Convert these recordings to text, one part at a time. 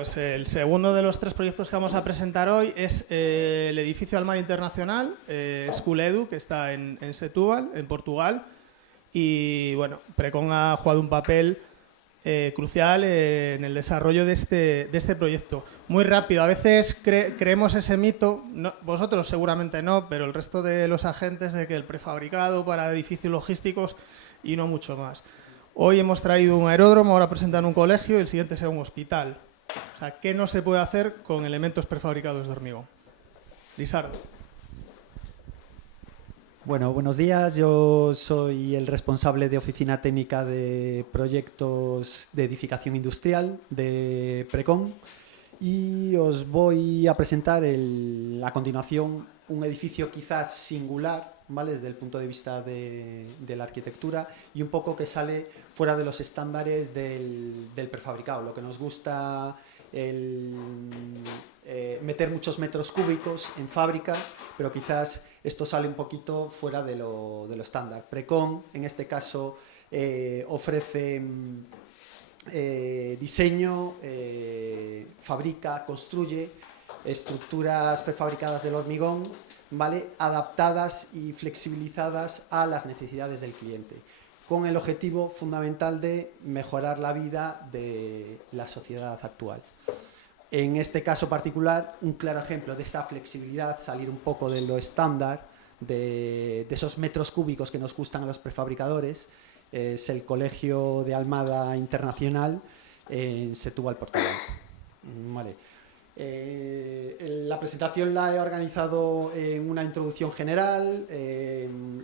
pues el segundo de los 3 proyectos que vamos a presentar hoy es el edificio Almada Internacional, School Edu, que está en Setúbal, en Portugal. Y bueno, Precon ha jugado un papel crucial en el desarrollo de este proyecto. Muy rápido, a veces creemos ese mito, no, vosotros seguramente no, pero el resto de los agentes, de que el prefabricado para edificios logísticos y no mucho más. Hoy hemos traído un aeródromo, ahora presentan un colegio y el siguiente será un hospital. O sea, ¿qué no se puede hacer con elementos prefabricados de hormigón? Lisardo. Bueno, buenos días. Yo soy el responsable de Oficina Técnica de Proyectos de Edificación Industrial de Precon y os voy a presentar a continuación un edificio quizás singular, ¿vale?, desde el punto de vista de la arquitectura y un poco que sale fuera de los estándares del prefabricado. Lo que nos gusta meter muchos metros cúbicos en fábrica, pero quizás esto sale un poquito fuera de lo estándar. Precon, en este caso, ofrece diseño, fabrica, construye estructuras prefabricadas del hormigón, ¿vale?, adaptadas y flexibilizadas a las necesidades del cliente, con el objetivo fundamental de mejorar la vida de la sociedad actual. En este caso particular, un claro ejemplo de esa flexibilidad, salir un poco de lo estándar, de esos metros cúbicos que nos gustan a los prefabricadores, es el Colegio de Almada Internacional en Setúbal, Portugal. Vale. La presentación la he organizado en una introducción general,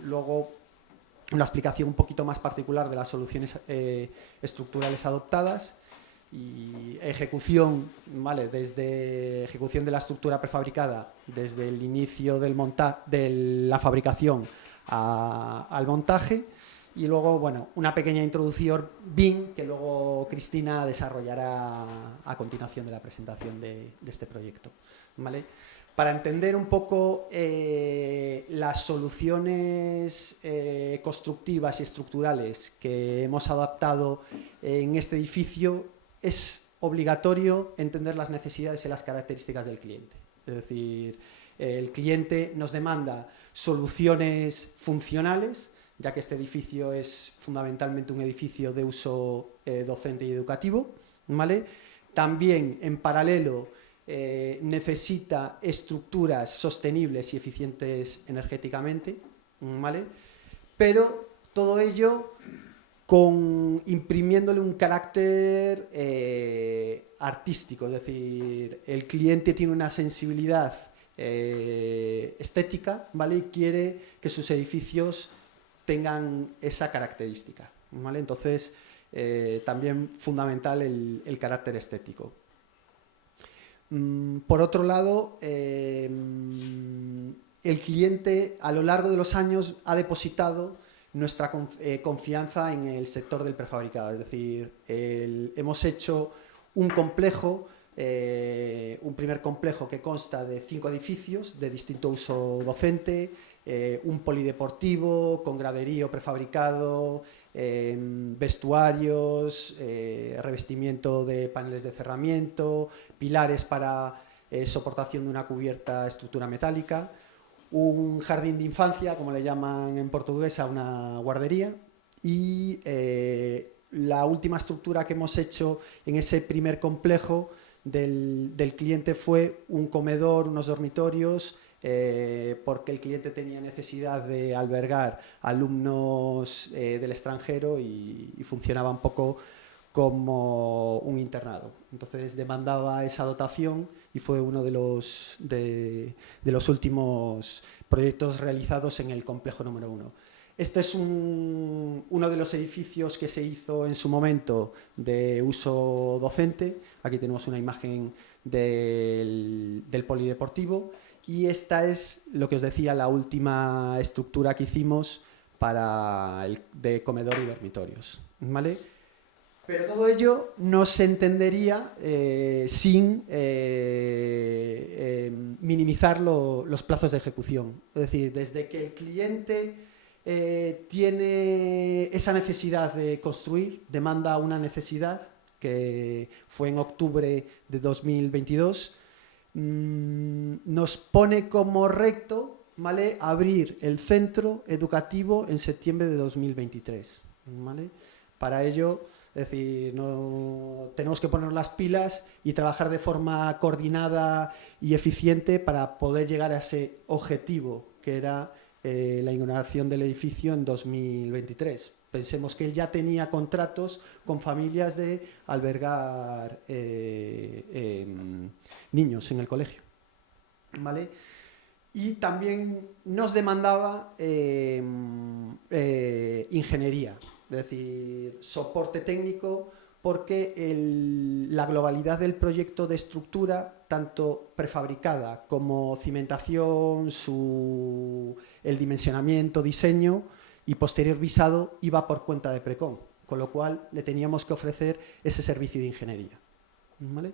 luego una explicación un poquito más particular de las soluciones estructurales adoptadas y ejecución, ¿vale?, desde ejecución de la estructura prefabricada, desde el inicio de la fabricación al montaje, y luego, bueno, una pequeña introducción BIM que luego Cristina desarrollará a continuación de la presentación de este proyecto, ¿vale? Para entender un poco las soluciones constructivas y estructurales que hemos adaptado en este edificio, es obligatorio entender las necesidades y las características del cliente. Es decir, el cliente nos demanda soluciones funcionales, ya que este edificio es fundamentalmente un edificio de uso docente y educativo, ¿vale? También, en paralelo, necesita estructuras sostenibles y eficientes energéticamente, ¿vale? Pero todo ello imprimiéndole un carácter artístico, es decir, el cliente tiene una sensibilidad estética, ¿vale?, y quiere que sus edificios tengan esa característica, ¿vale? Entonces, también fundamental el carácter estético. Por otro lado, el cliente a lo largo de los años ha depositado nuestra confianza en el sector del prefabricado, es decir, hemos hecho un complejo, un primer complejo que consta de 5 edificios de distinto uso docente, un polideportivo con graderío prefabricado, vestuarios, revestimiento de paneles de cerramiento, pilares para soportación de una cubierta estructura metálica, un jardín de infancia, como le llaman en portugués, a una guardería, y la última estructura que hemos hecho en ese primer complejo del cliente fue un comedor, unos dormitorios, porque el cliente tenía necesidad de albergar alumnos del extranjero y funcionaba un poco como un internado. Entonces demandaba esa dotación y fue uno de los últimos proyectos realizados en el complejo número 1. Este es uno de los edificios que se hizo en su momento de uso docente. Aquí tenemos una imagen del polideportivo y esta es, lo que os decía, la última estructura que hicimos de comedor y dormitorios, ¿vale? Pero todo ello no se entendería sin minimizar los plazos de ejecución. Es decir, desde que el cliente tiene esa necesidad de construir, demanda una necesidad, que fue en octubre de 2022, nos pone como reto, ¿vale?, abrir el centro educativo en septiembre de 2023. ¿Vale? Para ello, es decir, tenemos que poner las pilas y trabajar de forma coordinada y eficiente para poder llegar a ese objetivo, que era la inauguración del edificio en 2023. Pensemos que él ya tenía contratos con familias de albergar niños en el colegio. ¿Vale? Y también nos demandaba ingeniería, es decir, soporte técnico, porque la globalidad del proyecto de estructura, tanto prefabricada como cimentación, el dimensionamiento, diseño y posterior visado, iba por cuenta de Precon, con lo cual le teníamos que ofrecer ese servicio de ingeniería. ¿Vale?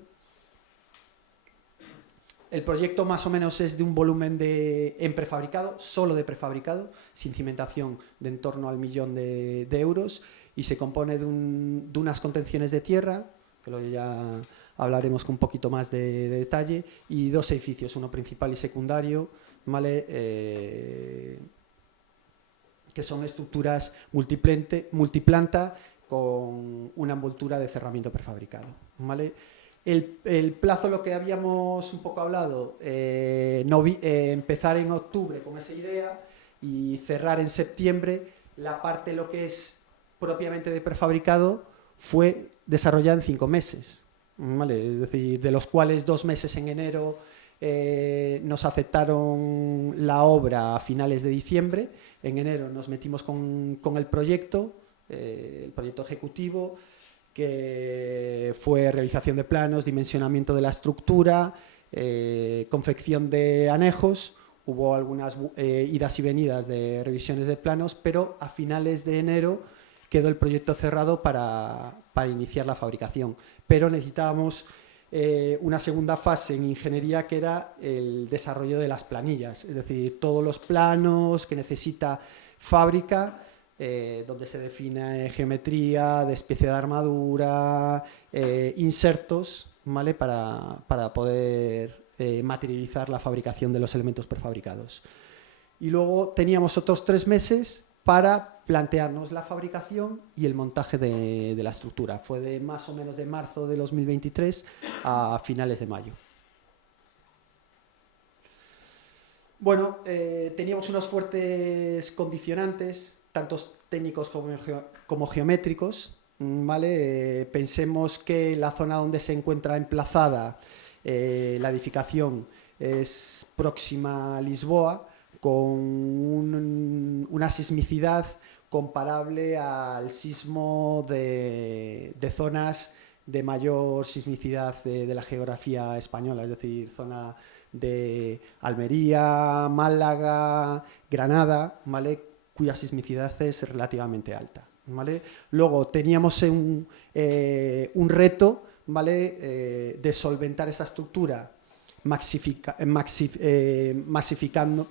El proyecto más o menos es de un volumen en prefabricado, solo de prefabricado, sin cimentación, de en torno al 1.000.000 de euros, y se compone de unas contenciones de tierra, que luego ya hablaremos con un poquito más de detalle, y 2 edificios, uno principal y secundario, ¿vale? Que son estructuras multiplanta con una envoltura de cerramiento prefabricado, ¿vale? El plazo, lo que habíamos un poco hablado, empezar en octubre con esa idea y cerrar en septiembre. La parte, lo que es propiamente de prefabricado, fue desarrollada en 5 meses, ¿vale? Es decir, de los cuales 2 meses en enero nos aceptaron la obra a finales de diciembre. En enero nos metimos con el proyecto ejecutivo, que fue realización de planos, dimensionamiento de la estructura, confección de anejos. Hubo algunas idas y venidas de revisiones de planos, pero a finales de enero quedó el proyecto cerrado para iniciar la fabricación. Pero necesitábamos una segunda fase en ingeniería, que era el desarrollo de las planillas, es decir, todos los planos que necesita fábrica, donde se define geometría, especie de armadura, insertos, ¿vale?, para poder materializar la fabricación de los elementos prefabricados. Y luego teníamos otros 3 meses para plantearnos la fabricación y el montaje de la estructura. Fue más o menos de marzo de 2023 a finales de mayo. Bueno, teníamos unos fuertes condicionantes, tanto técnicos como geométricos, ¿vale? Pensemos que la zona donde se encuentra emplazada la edificación es próxima a Lisboa, con una sismicidad comparable al sismo de zonas de mayor sismicidad de la geografía española, es decir, zona de Almería, Málaga, Granada, ¿vale?, cuya sismicidad es relativamente alta, ¿vale? Luego teníamos un reto, ¿vale?, de solventar esa estructura maximizando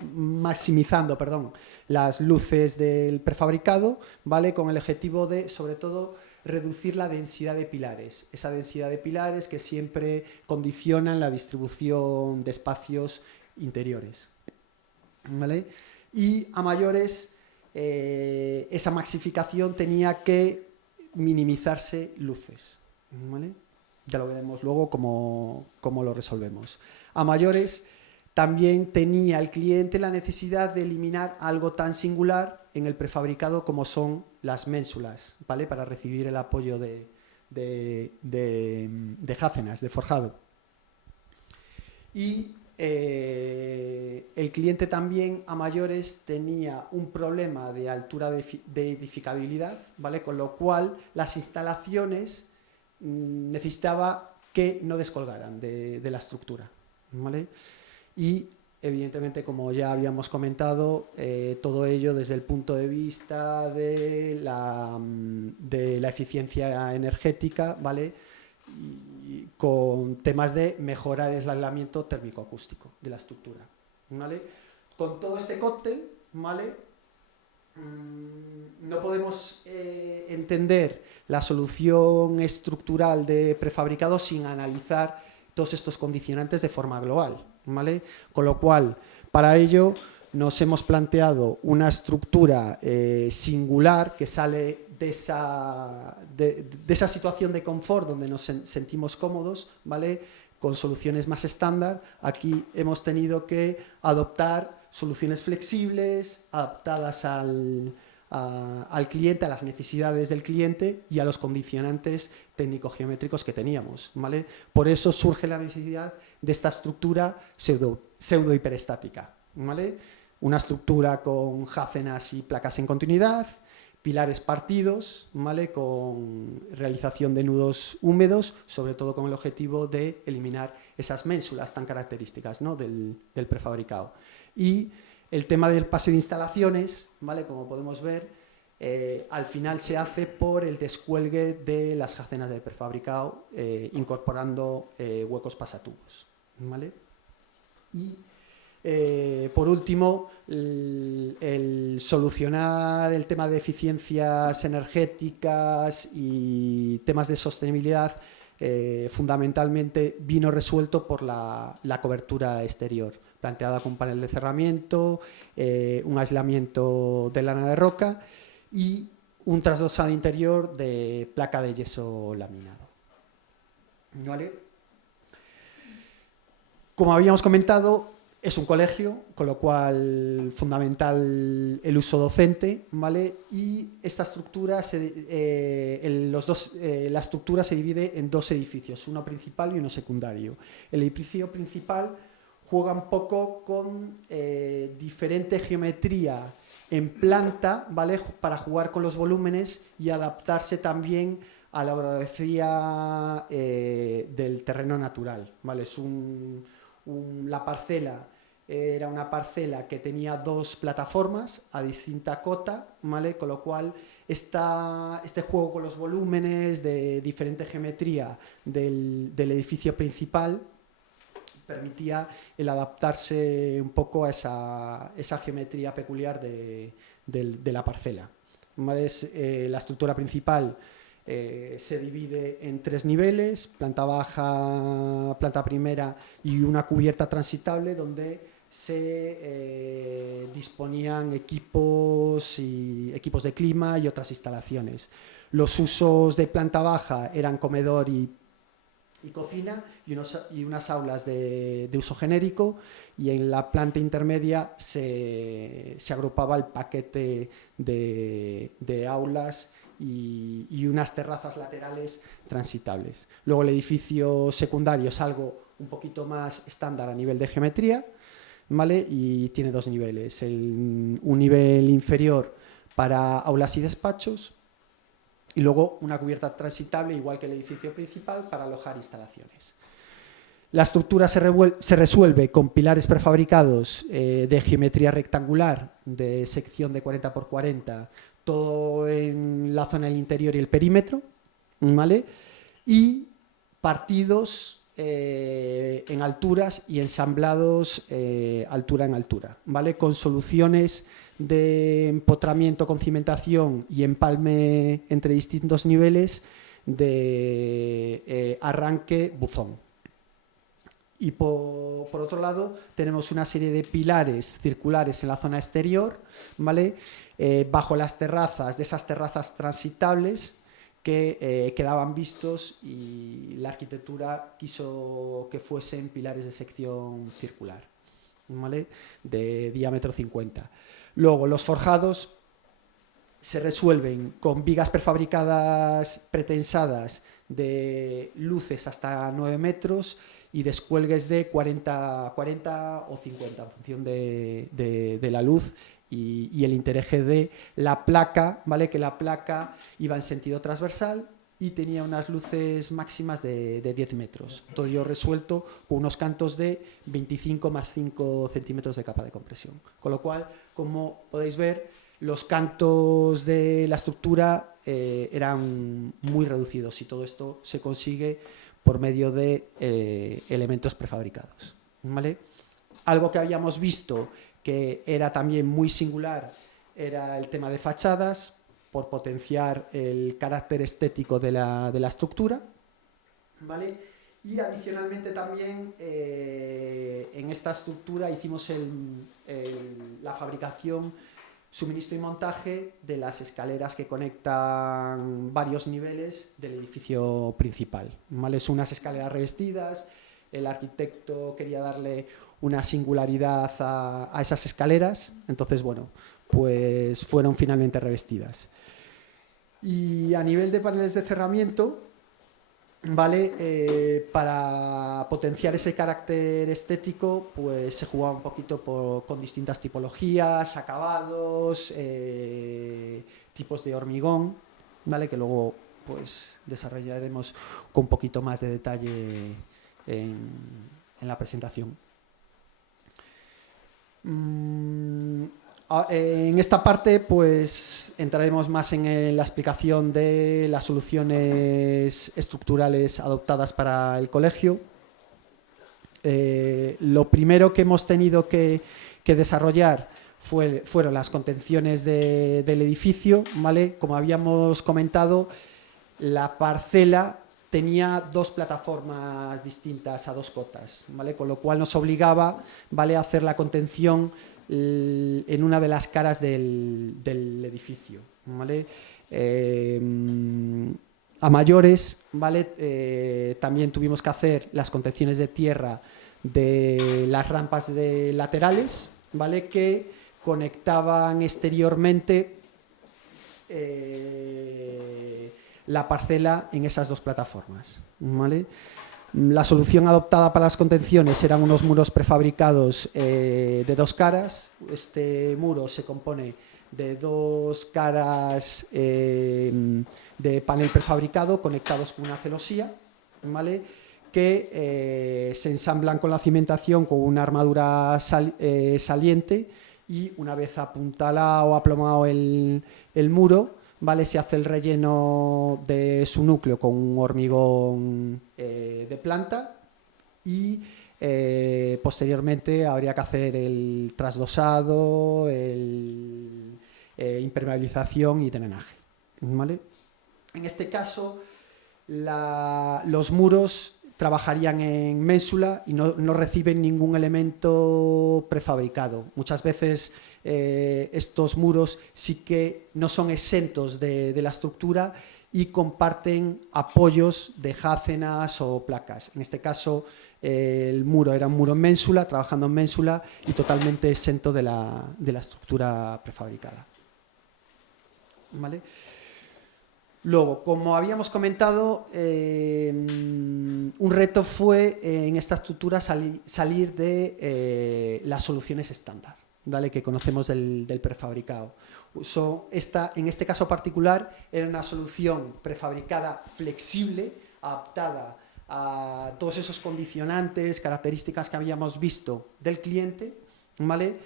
las luces del prefabricado, ¿vale?, con el objetivo de, sobre todo, reducir la densidad de pilares, esa densidad de pilares que siempre condicionan la distribución de espacios interiores, ¿vale? Y a mayores, esa maxificación tenía que minimizarse luces, ¿vale? Ya lo veremos luego cómo lo resolvemos. A mayores, también tenía el cliente la necesidad de eliminar algo tan singular en el prefabricado como son las ménsulas, ¿vale?, para recibir el apoyo de jácenas, de forjado. Y el cliente también, a mayores, tenía un problema de altura de edificabilidad, ¿vale?, con lo cual las instalaciones necesitaba que no descolgaran de la estructura, ¿vale? Y evidentemente, como ya habíamos comentado, todo ello desde el punto de vista de la eficiencia energética, ¿vale?, y con temas de mejorar el aislamiento térmico-acústico de la estructura, ¿vale? Con todo este cóctel, ¿vale?, No podemos entender la solución estructural de prefabricado sin analizar todos estos condicionantes de forma global, ¿vale? Con lo cual, para ello nos hemos planteado una estructura singular que sale de esa situación de confort donde nos sentimos cómodos, ¿vale? Con soluciones más estándar. Aquí hemos tenido que adoptar soluciones flexibles, adaptadas al cliente, a las necesidades del cliente y a los condicionantes técnico-geométricos que teníamos, ¿vale? Por eso surge la necesidad de esta estructura pseudo-hiperestática, ¿vale? Una estructura con jácenas y placas en continuidad, pilares partidos, ¿vale? Con realización de nudos húmedos, sobre todo con el objetivo de eliminar esas ménsulas tan características, ¿no? del prefabricado. Y el tema del pase de instalaciones, ¿vale? Como podemos ver, al final se hace por el descuelgue de las jácenas del prefabricado, incorporando huecos pasatubos, ¿vale? Y por último, el solucionar el tema de eficiencias energéticas y temas de sostenibilidad fundamentalmente vino resuelto por la cobertura exterior, planteada con un panel de cerramiento, un aislamiento de lana de roca y un trasdosado interior de placa de yeso laminado. ¿Vale? Como habíamos comentado, es un colegio, con lo cual fundamental el uso docente, ¿vale? Y esta estructura la estructura se divide en dos edificios, uno principal y uno secundario. El edificio principal juega un poco con diferente geometría en planta, ¿vale? Para jugar con los volúmenes y adaptarse también a la orografía del terreno natural, ¿vale? Es la parcela era una parcela que tenía dos plataformas a distinta cota, ¿vale? Con lo cual este juego con los volúmenes de diferente geometría del edificio principal permitía el adaptarse un poco a esa geometría peculiar de la parcela, ¿vale? La estructura principal se divide en 3 niveles, planta baja, planta primera y una cubierta transitable donde se disponían equipos de clima y otras instalaciones. Los usos de planta baja eran comedor y cocina y unas aulas de uso genérico, y en la planta intermedia se agrupaba el paquete de aulas y unas terrazas laterales transitables. Luego el edificio secundario es algo un poquito más estándar a nivel de geometría, ¿vale? Y tiene 2 niveles, un nivel inferior para aulas y despachos y luego una cubierta transitable igual que el edificio principal para alojar instalaciones. La estructura se resuelve con pilares prefabricados de geometría rectangular de sección de 40 por 40, todo en la zona del interior y el perímetro, ¿vale? Y partidos en alturas y ensamblados altura en altura, ¿vale? Con soluciones de empotramiento con cimentación y empalme entre distintos niveles de arranque buzón. Y por otro lado tenemos una serie de pilares circulares en la zona exterior, ¿vale? Bajo las terrazas, de esas terrazas transitables que quedaban vistos, y la arquitectura quiso que fuesen pilares de sección circular, ¿vale? De diámetro 50. Luego los forjados se resuelven con vigas prefabricadas pretensadas de luces hasta 9 metros y descuelgues de 40 o 50 en función de la luz y el intereje de la placa, ¿vale? Que la placa iba en sentido transversal y tenía unas luces máximas de 10 metros. Todo ello resuelto con unos cantos de 25 más 5 centímetros de capa de compresión. Con lo cual, como podéis ver, los cantos de la estructura eran muy reducidos, y todo esto se consigue por medio de elementos prefabricados, ¿vale? Algo que habíamos visto que era también muy singular era el tema de fachadas, por potenciar el carácter estético de la estructura, ¿vale? Y adicionalmente también en esta estructura hicimos la fabricación, suministro y montaje de las escaleras que conectan varios niveles del edificio principal, ¿vale? Son unas escaleras revestidas. El arquitecto quería darle una singularidad a esas escaleras, entonces, bueno, pues fueron finalmente revestidas. Y a nivel de paneles de cerramiento, ¿vale? Para potenciar ese carácter estético, pues se jugaba un poquito con distintas tipologías, acabados, tipos de hormigón, ¿vale? Que luego pues desarrollaremos con un poquito más de detalle en la presentación. En esta parte pues entraremos más en la explicación de las soluciones estructurales adoptadas para el colegio. Lo primero que hemos tenido que desarrollar fueron las contenciones del edificio, ¿vale? Como habíamos comentado, la parcela tenía dos plataformas distintas a dos cotas, ¿vale? Con lo cual nos obligaba, ¿vale?, a hacer la contención en una de las caras del edificio, ¿vale? A mayores, ¿vale? También tuvimos que hacer las contenciones de tierra de las rampas laterales, ¿vale?, que conectaban exteriormente la parcela en esas dos plataformas, ¿vale? La solución adoptada para las contenciones eran unos muros prefabricados de dos caras. Este muro se compone de dos caras de panel prefabricado conectados con una celosía, ¿vale?, que se ensamblan con la cimentación con una armadura saliente, y una vez apuntalado o aplomado el muro, ¿vale?, se hace el relleno de su núcleo con un hormigón de planta, y posteriormente habría que hacer el trasdosado, impermeabilización y drenaje, ¿vale? En este caso, los muros trabajarían en ménsula y no reciben ningún elemento prefabricado. Muchas veces estos muros sí que no son exentos de la estructura y comparten apoyos de jácenas o placas. En este caso, el muro era un muro en ménsula, trabajando en ménsula y totalmente exento de la estructura prefabricada, ¿vale? Luego, como habíamos comentado, un reto fue en esta estructura salir de las soluciones estándar, ¿vale?, que conocemos del prefabricado. En este caso particular era una solución prefabricada flexible, adaptada a todos esos condicionantes, características que habíamos visto del cliente, ¿vale?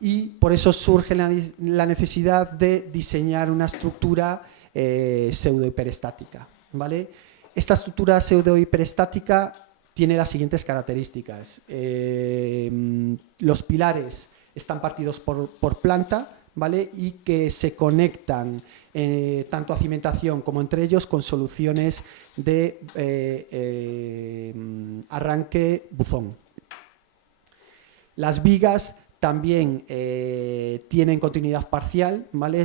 Y por eso surge la necesidad de diseñar una estructura pseudo-hiperestática, ¿vale? Esta estructura pseudo-hiperestática tiene las siguientes características. Los pilares están partidos por planta, ¿vale?, y que se conectan tanto a cimentación como entre ellos con soluciones de arranque buzón. Las vigas también tienen continuidad parcial, ¿vale?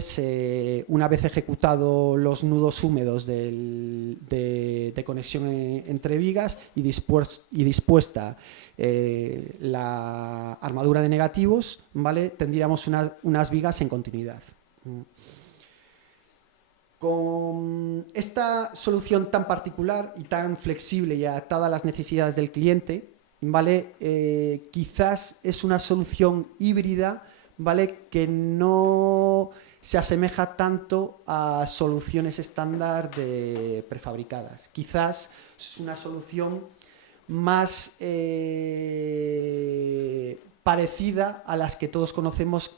Una vez ejecutados los nudos húmedos de conexión entre vigas y dispuesta la armadura de negativos, ¿vale?, tendríamos unas vigas en continuidad. Con esta solución tan particular y tan flexible y adaptada a las necesidades del cliente, ¿vale?, quizás es una solución híbrida, ¿vale?, que no se asemeja tanto a soluciones estándar prefabricadas. Quizás es una solución más parecida a las que todos conocemos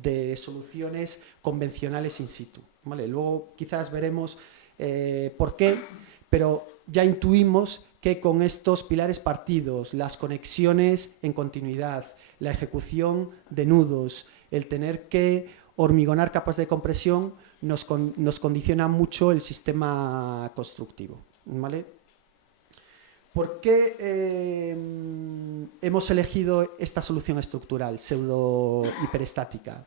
de soluciones convencionales in situ, ¿vale? Luego quizás veremos por qué, pero ya intuimos que con estos pilares partidos, las conexiones en continuidad, la ejecución de nudos, el tener que hormigonar capas de compresión nos condiciona mucho el sistema constructivo, ¿vale? ¿Por qué hemos elegido esta solución estructural pseudo-hiperestática?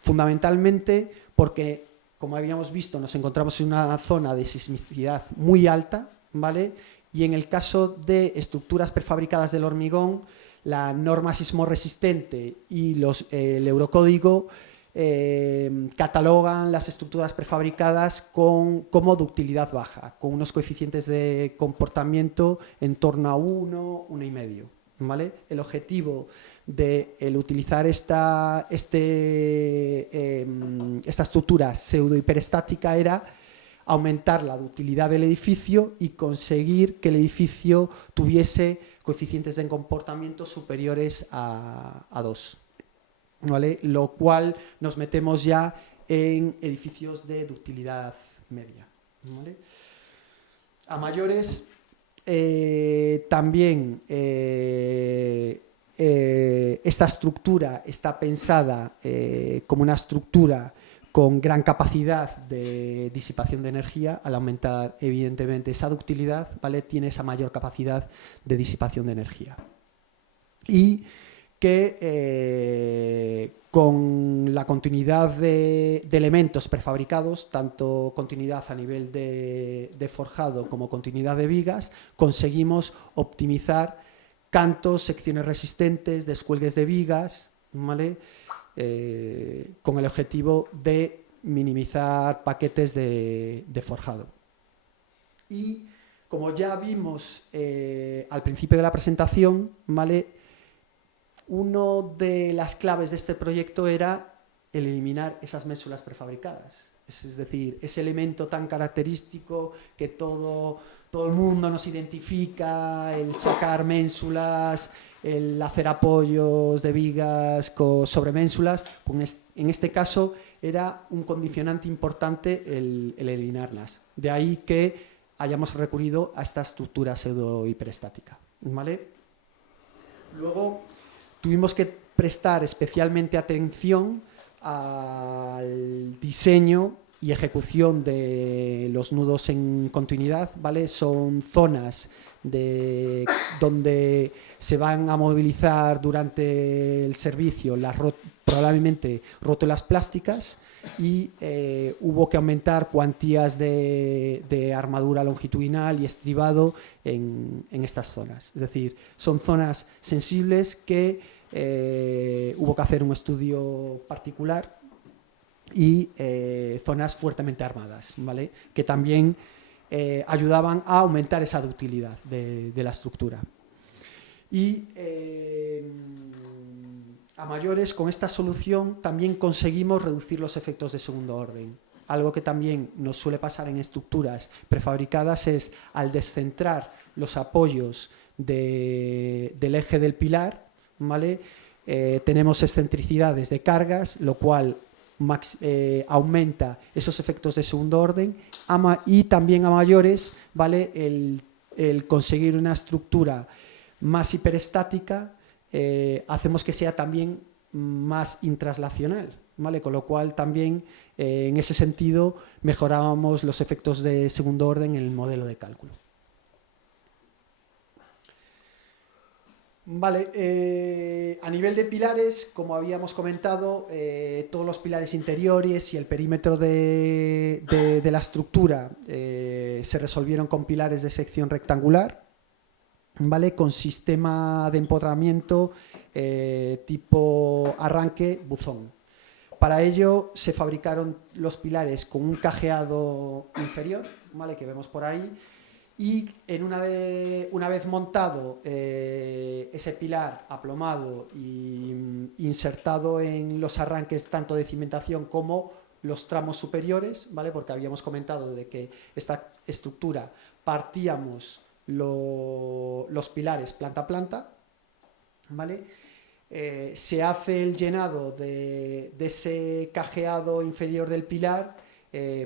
Fundamentalmente porque, como habíamos visto, nos encontramos en una zona de sismicidad muy alta, ¿vale? Y en el caso de estructuras prefabricadas del hormigón, la norma sismorresistente y el Eurocódigo catalogan las estructuras prefabricadas como ductilidad baja, con unos coeficientes de comportamiento en torno a 1, 1,5. ¿Vale? El objetivo de utilizar esta estructura pseudo-hiperestática era aumentar la ductilidad del edificio y conseguir que el edificio tuviese coeficientes de comportamiento superiores a 2. ¿Vale? Lo cual nos metemos ya en edificios de ductilidad media. ¿Vale? A mayores, también esta estructura está pensada como una estructura con gran capacidad de disipación de energía. Al aumentar evidentemente esa ductilidad, ¿vale? Tiene esa mayor capacidad de disipación de energía. Y que con la continuidad de elementos prefabricados, tanto continuidad a nivel de forjado como continuidad de vigas, conseguimos optimizar cantos, secciones resistentes, descuelgues de vigas, ¿vale? Con el objetivo de minimizar paquetes de forjado. Y como ya vimos al principio de la presentación, ¿vale? Una de las claves de este proyecto era el eliminar esas ménsulas prefabricadas. Es decir, ese elemento tan característico que todo el mundo nos identifica, el sacar ménsulas, el hacer apoyos de vigas sobre ménsulas, pues en este caso era un condicionante importante el eliminarlas. De ahí que hayamos recurrido a esta estructura pseudo-hiperestática, ¿vale? Luego tuvimos que prestar especialmente atención al diseño y ejecución de los nudos en continuidad, ¿vale? Son zonas donde se van a movilizar durante el servicio probablemente rótulas plásticas y hubo que aumentar cuantías de armadura longitudinal y estribado en estas zonas. Es decir, son zonas sensibles que hubo que hacer un estudio particular y zonas fuertemente armadas, ¿vale? Que también ayudaban a aumentar esa ductilidad de la estructura. Y a mayores, con esta solución también conseguimos reducir los efectos de segundo orden. Algo que también nos suele pasar en estructuras prefabricadas es, al descentrar los apoyos del eje del pilar, ¿vale? Tenemos excentricidades de cargas, lo cual aumenta esos efectos de segundo orden, y también a mayores, ¿vale? El conseguir una estructura más hiperestática hacemos que sea también más intraslacional, ¿vale? Con lo cual también en ese sentido mejorábamos los efectos de segundo orden en el modelo de cálculo. Vale, a nivel de pilares, como habíamos comentado, todos los pilares interiores y el perímetro de la estructura se resolvieron con pilares de sección rectangular, ¿vale? Con sistema de empotramiento tipo arranque buzón. Para ello se fabricaron los pilares con un cajeado inferior, ¿vale? Que vemos por ahí. Y una vez montado ese pilar aplomado e insertado en los arranques tanto de cimentación como los tramos superiores, ¿vale? Porque habíamos comentado de que esta estructura partíamos los pilares planta a planta, ¿vale? Se hace el llenado de ese cajeado inferior del pilar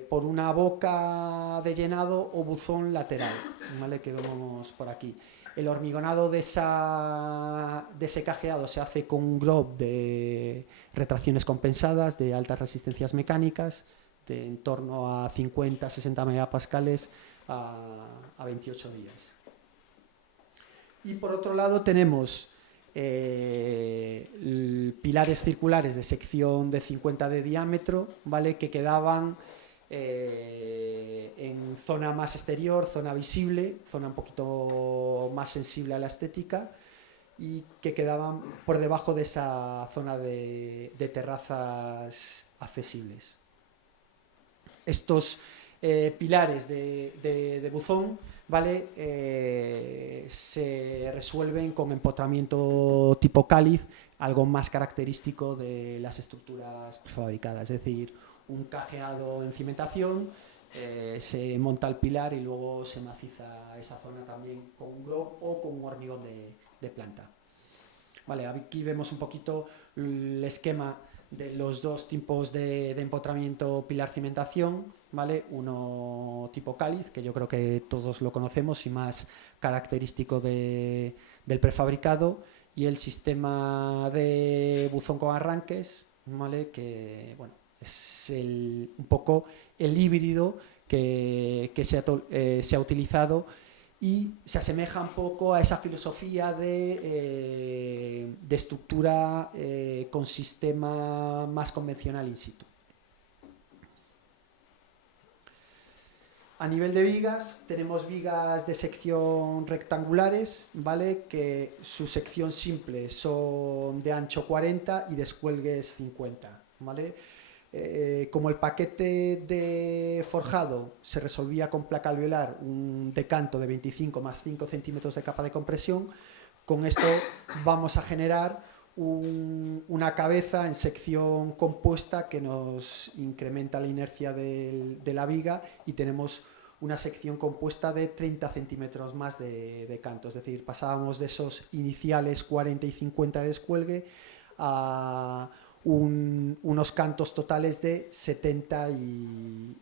por una boca de llenado o buzón lateral, ¿vale? Que vemos por aquí. El hormigonado de ese cajeado se hace con un GROB de retracciones compensadas de altas resistencias mecánicas, de en torno a 50-60 megapascales a 28 días. Y por otro lado tenemos pilares circulares de sección de 50 de diámetro, ¿vale? Que quedaban en zona más exterior, zona visible, zona un poquito más sensible a la estética, y que quedaban por debajo de esa zona de terrazas accesibles. Estos pilares de buzón, ¿vale? Se resuelven con empotramiento tipo cáliz, algo más característico de las estructuras prefabricadas, es decir, un cajeado en cimentación, se monta el pilar y luego se maciza esa zona también con un GROB o con un hormigón de planta. Vale, aquí vemos un poquito el esquema de los dos tipos de empotramiento pilar-cimentación, ¿vale? Uno tipo cáliz, que yo creo que todos lo conocemos y más característico del prefabricado, y el sistema de buzón con arranques, ¿vale? Que, bueno, es un poco el híbrido que se ha utilizado y se asemeja un poco a esa filosofía de estructura con sistema más convencional in situ. A nivel de vigas, tenemos vigas de sección rectangulares, ¿vale? Que su sección simple son de ancho 40 y descuelgues 50, ¿vale? Como el paquete de forjado se resolvía con placa alveolar, un decanto de 25 más 5 centímetros de capa de compresión, con esto vamos a generar una cabeza en sección compuesta que nos incrementa la inercia de la viga, y tenemos una sección compuesta de 30 centímetros más de canto, es decir, pasábamos de esos iniciales 40 y 50 de descuelgue a unos cantos totales de 70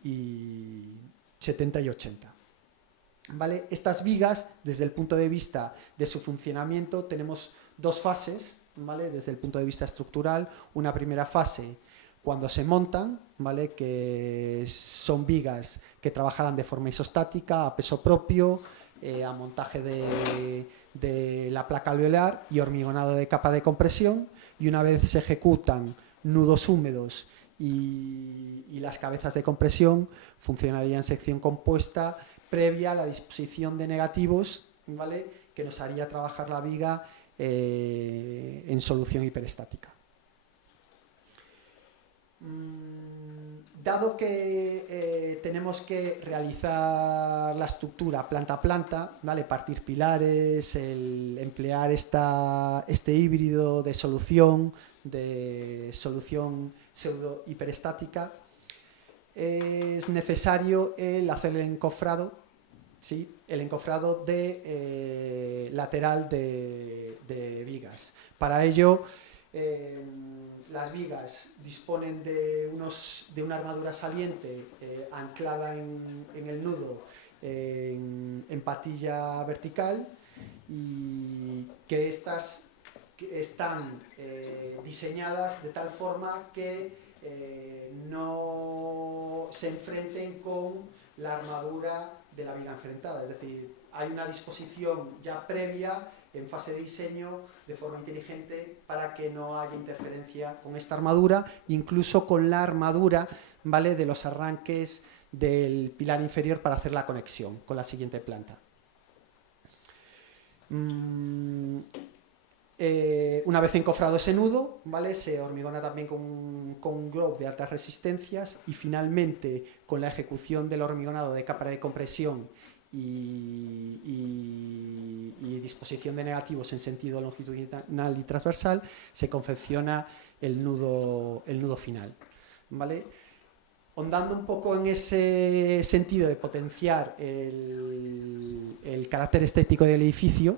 y 80. ¿Vale? Estas vigas, desde el punto de vista de su funcionamiento, tenemos dos fases, ¿vale? Desde el punto de vista estructural, una primera fase cuando se montan, ¿vale? Que son vigas que trabajarán de forma isostática, a peso propio, a montaje de la placa alveolar y hormigonado de capa de compresión, y una vez se ejecutan nudos húmedos y las cabezas de compresión, funcionaría en sección compuesta previa a la disposición de negativos, ¿vale? Que nos haría trabajar la viga en solución hiperestática. Dado que tenemos que realizar la estructura planta a planta, ¿vale? Partir pilares, emplear este híbrido de solución pseudo hiperestática, es necesario hacer el encofrado, ¿sí? El encofrado lateral de vigas. Para ello, las vigas disponen de una armadura saliente anclada en el nudo en patilla vertical, y que estas están diseñadas de tal forma que no se enfrenten con la armadura de la viga enfrentada, es decir, hay una disposición ya previa en fase de diseño de forma inteligente para que no haya interferencia con esta armadura, incluso con la armadura, ¿vale? De los arranques del pilar inferior para hacer la conexión con la siguiente planta. Una vez encofrado ese nudo, ¿vale? Se hormigona también con un GROB de altas resistencias, y finalmente con la ejecución del hormigonado de capa de compresión y disposición de negativos en sentido longitudinal y transversal, se confecciona el nudo final, ¿vale? Ondando un poco en ese sentido de potenciar el carácter estético del edificio,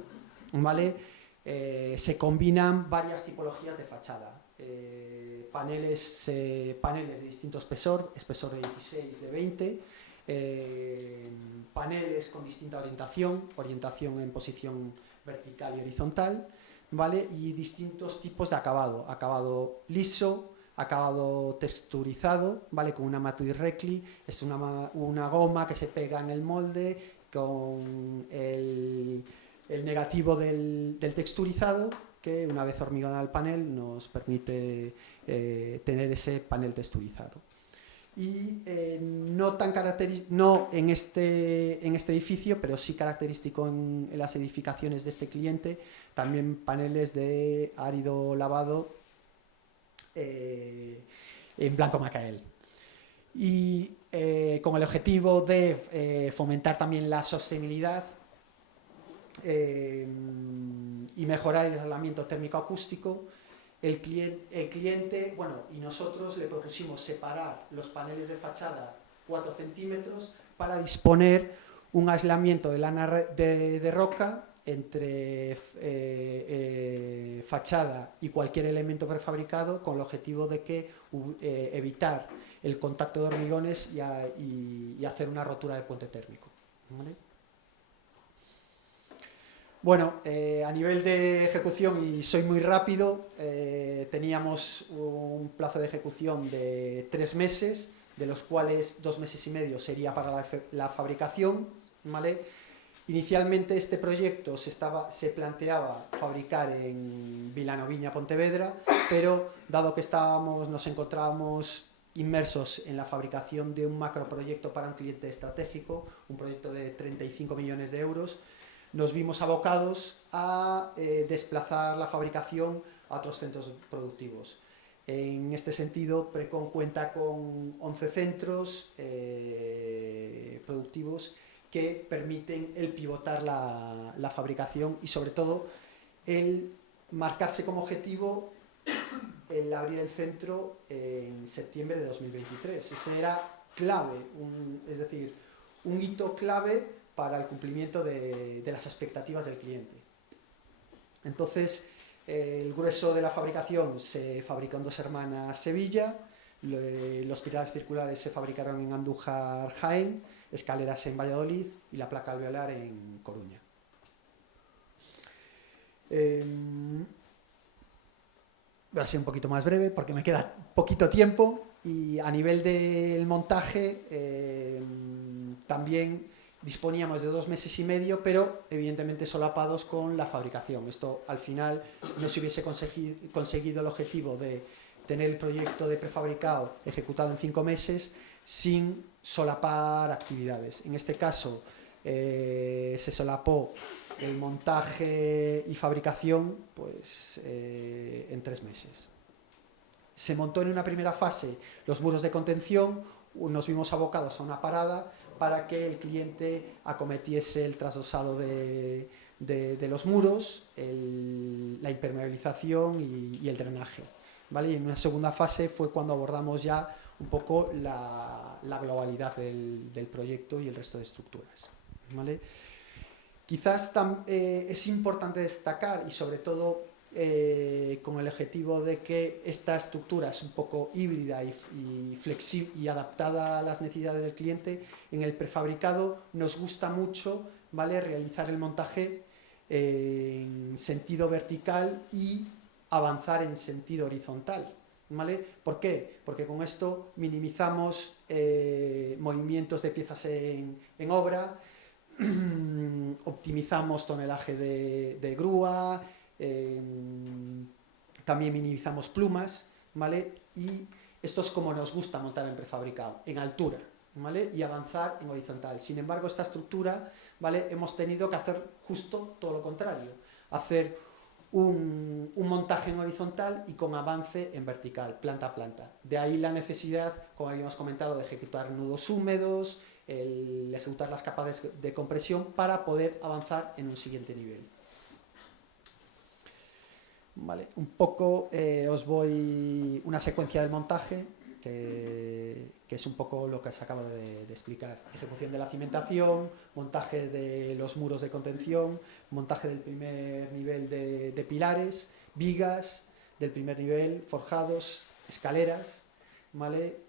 ¿vale? Se combinan varias tipologías de fachada, paneles de distinto espesor de 16, de 20, paneles con distinta orientación en posición vertical y horizontal, ¿vale? Y distintos tipos de acabado liso, acabado texturizado, ¿vale? Con una matriz Recli, es una goma que se pega en el molde con el negativo del texturizado, que una vez hormigonado el panel nos permite tener ese panel texturizado. Y no en este edificio, pero sí característico en las edificaciones de este cliente, también paneles de árido lavado en blanco Macael. Y con el objetivo de fomentar también la sostenibilidad y mejorar el aislamiento térmico acústico, el cliente, bueno, y nosotros le propusimos separar los paneles de fachada 4 centímetros para disponer un aislamiento de lana de roca entre fachada y cualquier elemento prefabricado, con el objetivo de que evitar el contacto de hormigones y hacer una rotura de puente térmico, ¿vale? Bueno, a nivel de ejecución, y soy muy rápido, teníamos un plazo de ejecución de 3 meses, de los cuales 2 meses y medio sería para la fabricación, ¿vale? Inicialmente este proyecto se planteaba fabricar en Vilanoviña, Pontevedra, pero dado que nos encontrábamos inmersos en la fabricación de un macroproyecto para un cliente estratégico, un proyecto de 35 millones de euros, nos vimos abocados a desplazar la fabricación a otros centros productivos. En este sentido, Precon cuenta con 11 centros productivos que permiten el pivotar la fabricación y, sobre todo, el marcarse como objetivo el abrir el centro en septiembre de 2023. Ese era clave, es decir, un hito clave para el cumplimiento de las expectativas del cliente. Entonces, el grueso de la fabricación se fabricó en Dos Hermanas, Sevilla, los pilares circulares se fabricaron en Andújar, Jaén, escaleras en Valladolid y la placa alveolar en Coruña. Voy a ser un poquito más breve porque me queda poquito tiempo, y a nivel del montaje también disponíamos de 2 meses y medio, pero evidentemente solapados con la fabricación. Esto al final no se hubiese conseguido el objetivo de tener el proyecto de prefabricado ejecutado en 5 meses sin solapar actividades. En este caso se solapó el montaje y fabricación pues, en 3 meses. Se montó en una primera fase los muros de contención, nos vimos abocados a una parada para que el cliente acometiese el trasdosado de los muros, la impermeabilización y el drenaje, ¿vale? Y en una segunda fase fue cuando abordamos ya un poco la globalidad del proyecto y el resto de estructuras, ¿vale? Quizás es importante destacar, y sobre todo con el objetivo de que esta estructura es un poco híbrida y flexible y adaptada a las necesidades del cliente, en el prefabricado nos gusta mucho, ¿vale?, realizar el montaje en sentido vertical y avanzar en sentido horizontal, ¿vale? ¿Por qué? Porque con esto minimizamos movimientos de piezas en obra, optimizamos tonelaje de grúa, también minimizamos plumas, ¿vale? Y esto es como nos gusta montar en prefabricado, en altura, ¿vale? Y avanzar en horizontal. Sin embargo, esta estructura, ¿vale?, hemos tenido que hacer justo todo lo contrario, hacer un montaje en horizontal y con avance en vertical, planta a planta. De ahí la necesidad, como habíamos comentado, de ejecutar nudos húmedos, el ejecutar las capas de compresión para poder avanzar en un siguiente nivel. Vale, un poco os voy una secuencia del montaje que es un poco lo que os acabo de explicar. Ejecución de la cimentación, montaje de los muros de contención, montaje del primer nivel de pilares, vigas del primer nivel, forjados, escaleras, ¿vale?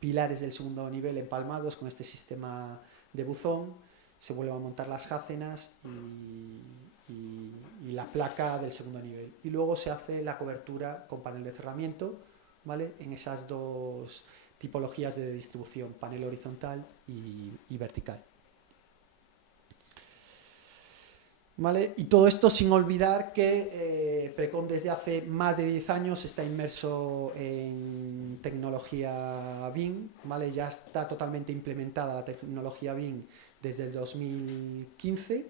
pilares del segundo nivel empalmados con este sistema de buzón, se vuelven a montar las jácenas y la placa del segundo nivel. Y luego se hace la cobertura con panel de cerramiento, ¿vale? En esas dos tipologías de distribución, panel horizontal y vertical. ¿Vale? Y todo esto sin olvidar que Precon desde hace más de 10 años está inmerso en tecnología BIM, ¿vale? Ya está totalmente implementada la tecnología BIM desde el 2015,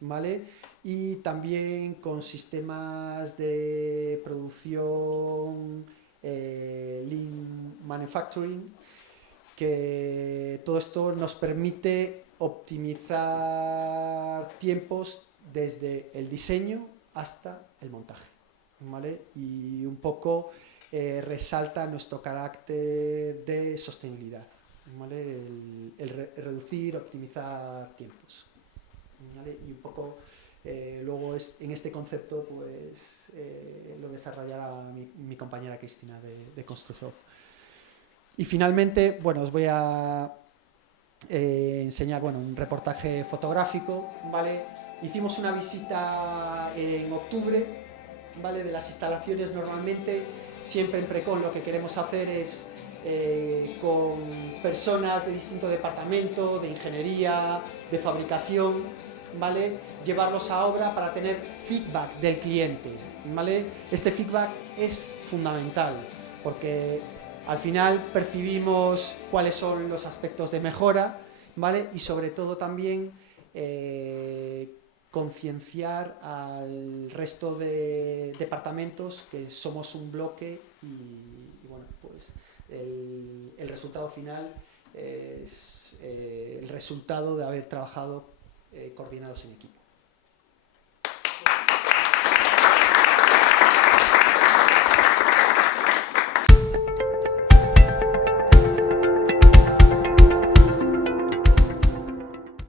¿vale? Y también con sistemas de producción Lean Manufacturing, que todo esto nos permite optimizar tiempos desde el diseño hasta el montaje, ¿vale? Y un poco resalta nuestro carácter de sostenibilidad, ¿vale? El reducir, optimizar tiempos, ¿vale? Y un poco luego en este concepto pues lo desarrollará mi compañera Cristina de Construsoft. Y finalmente, bueno, os voy a enseñar, bueno, un reportaje fotográfico, ¿vale? Hicimos una visita en octubre, ¿vale? De las instalaciones. Normalmente, siempre en Precon lo que queremos hacer es con personas de distinto departamento, de ingeniería, de fabricación, ¿vale? Llevarlos a obra para tener feedback del cliente, ¿vale? Este feedback es fundamental porque al final percibimos cuáles son los aspectos de mejora, ¿vale? Y sobre todo también concienciar al resto de departamentos que somos un bloque y bueno, pues el resultado final es el resultado de haber trabajado coordinados en equipo.